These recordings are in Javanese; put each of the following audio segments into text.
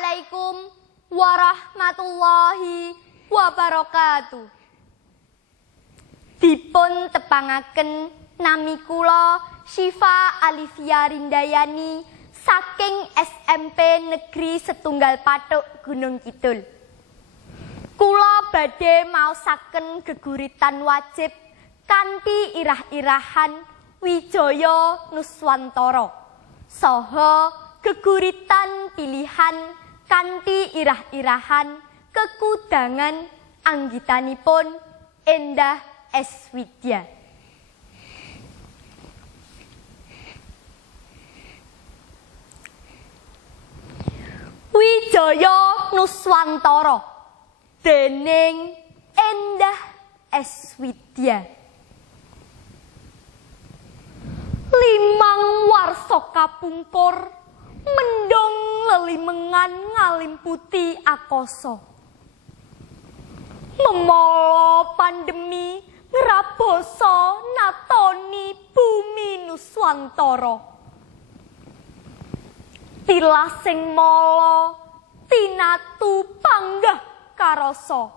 Assalamualaikum warahmatullahi wabarakatuh. Dipun tepangaken nami kula Syifa Alivia Rindayani saking SMP Negeri Setunggal Patuk Gunung Kidul. Kula badhe maosaken geguritan wajib kanthi irah-irahan Wijaya Nuswantara saha geguritan pilihan kanthi irah-irahan kekudangan anggitanipun Endah S. Widya. Wijaya Nuswantara dening Endah S. Widya. Limang warsa kapungkur mendong lelimengan ngalimputi akasa. Memala pandemi ngrabosa natoni bumi Nuswantara. Tilasing mala tinatu panggah karasa.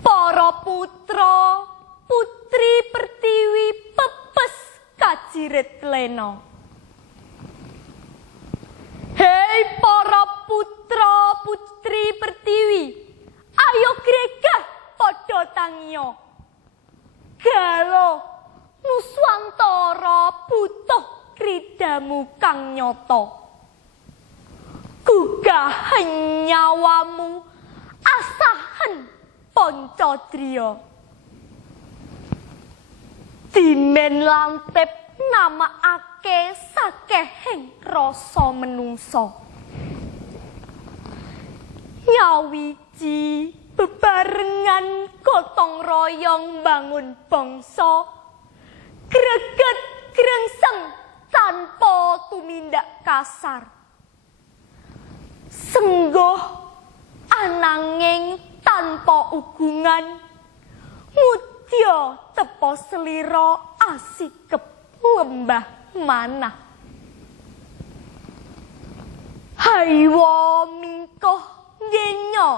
Para putra putri pertiwi pepes kajirit lena. Hei para putra putri pertiwi, ayo gregah padha tangiya. Galo Nuswantara butuh kridamu kang nyata. Gugah nyawamu asahen Pancadriya. Dimen lantip namaake sakehing rasa menungsa. Nyawiji bebarengan gotong royong bangun bangsa. Greget grengseng tanpa tumindak kasar. Senggoh ananging tanpa ugungan. Mudya tepo selira asikep lembah manah. Haiwa mingkoh ngenya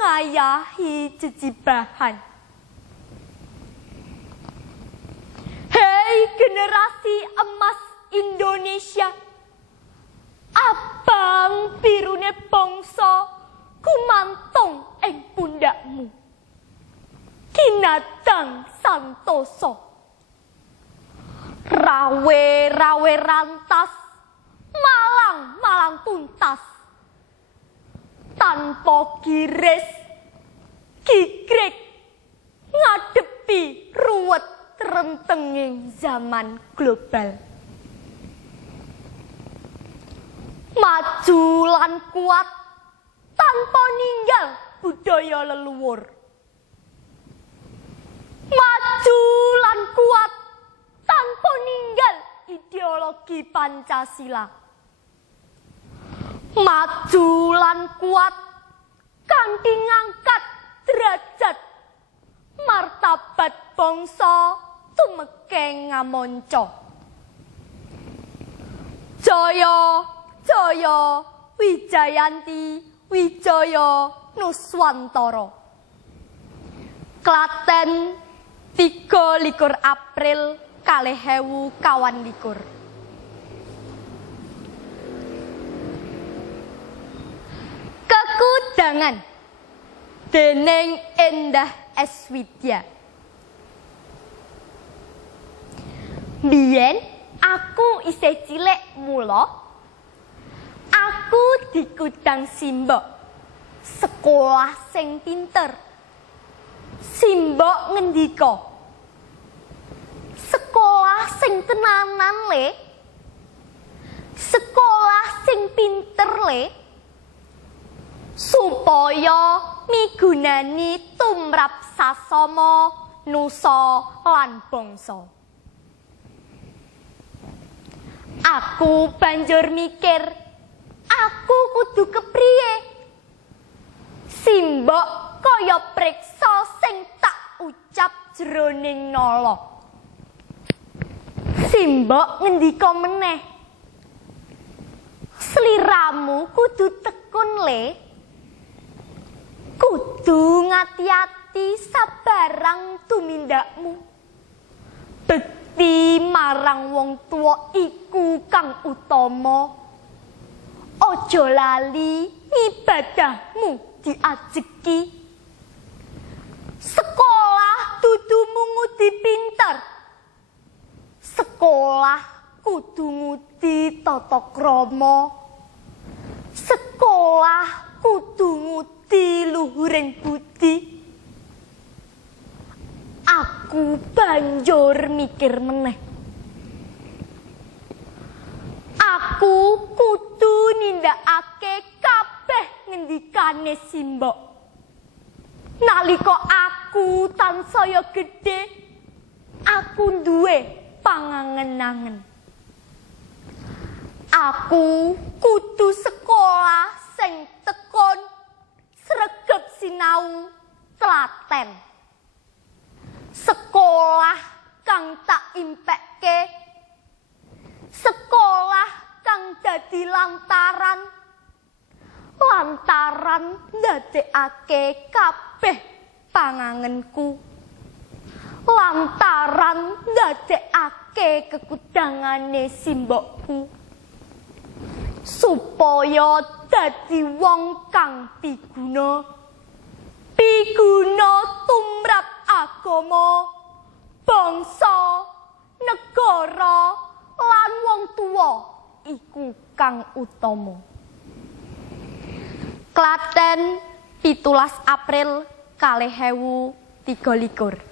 ngayahi jejibahan. Hei generasi emas Indonesia, abang birune bangsa kumantung ing pundakmu. Kinatang santoso. Rawe-rawe rantas, malang-malang tuntas. Tanpa giris, gigrek, ngadepi ruwet rentenging zaman global. Maju lan kuat tanpa ninggal budaya leluhur. Maju lan kuat tanpa ninggal ideologi Pancasila. Maju lan kuat kanthi ngangkat derajat martabat bangsa tumeke ngamonco. Jaya, jaya, Wijayanti, Wijaya Nuswantara. Klaten 23 April kalih ewu kawan likur. Kekudangan dening Endah S. Widya. Biyen aku isih cilik mula aku dikudang simbok sekolah sing pinter. Simbok ngendika sing tenanan le sekolah sing pinter le supaya migunani tumrap sasama nusa lan bangsa. Aku banjur mikir aku kudu kepriye? Simbok kaya priksa sing tak ucap jroning nala simbok ngendika meneh Sliramu kudu tekun le. Kudu ngati-ati sabarang tumindakmu. Bekti marang wong tuwa iku kang utama. Ojo lali ibadahmu diajeki. Sekolah dudu ngudi pinter. Sekolah kudu ngudi tata krama. Sekolah kudu ngudi luhuring budi. Aku banjur mikir meneh. Aku kudu nindakake kabeh ngendikane simbok. Nalika aku tansaya gedhe, aku duwe pangangen-angen. Aku kudu sekolah sing tekun, sregep sinau, telaten. Sekolah kang tak impekke. Sekolah kang dadi lantaran. Lantaran ndadekake kabeh pangangenku. Lantaran ndadekake kekudangane simbokku. Supaya dadi wong kang piguna. Piguna tumrap agama, bangsa, negara, lan wong tuwa iku kang utama. Klaten pitulas April kalih ewu tiga likur.